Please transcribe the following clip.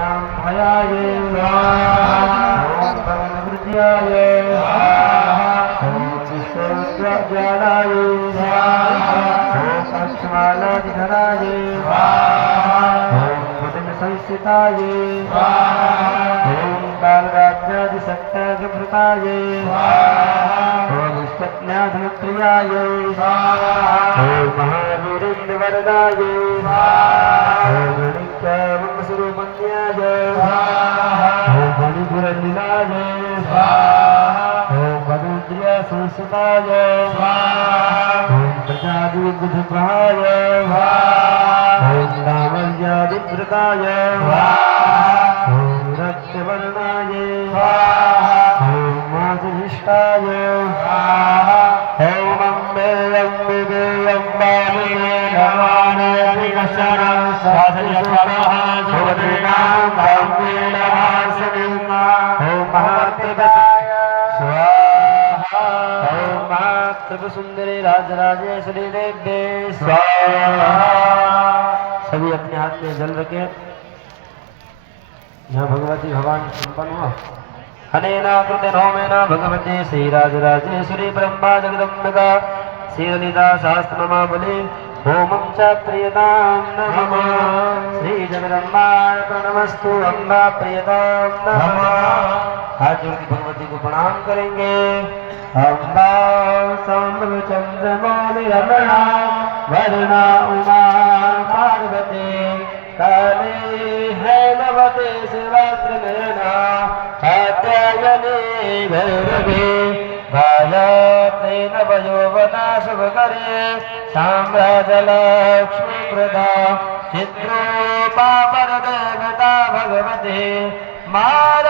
भयाय ॐ भगवद्याय ॐ विश्वज्वालाय ॐ अक्षमालाधिधराय ॐ भुजसंस्थिताय ॐ कालराज्यादिसक्तगभृताय ॐ विष्णुज्ञानप्रियाय ॐ महावीरेन्द्रवरदाय ॐ गणितवंशरूपण्याय ॐ मणिपुरलीलाय ॐ मधुद्रियसंस्कृताय ॐ प्रजादिविबुधग्रहाय ॐ नामर्यादिवृताय ॐ रक्तवर्णाय ॐ माधुनिष्ठाय ॐ अम्बे अम्बिके अम्बालिने नमानभिकशरणं सहस्रस्वरः सुवदनां ब्रह्मेणवासनेन ॐ महात्रिपशाय स्वाहा ॐ महात्रिपुरसुन्दरी राजराजेश्वरी देव्ये स्वाहा। सभी अपने हाथ में जल रखे। यहाँ भगवती भगवान संपन्न हुआ। अनेना कृतेन होमेन भगवते श्रीराजराजेश्वरी ब्रह्मा जगदम्बिका श्रीललिता सहस्रनामावली होमं च प्रियतां नमः। श्री जगदम्बार्पणमस्तु अम्बा प्रियतां नमः। हाथ जोड़ के भगवती को प्रणाम करेंगे। अम्बा संभव चंद्रमौलि रमणा वरुणा उमा पार्वती काली हैलवते शिवात्रिनयना कात्यायनी भैरवी गायत्री नवयौवना शुभकरे साम्राज्यलक्ष्मी प्रदा चित्रूपा परदेवता भगवती मार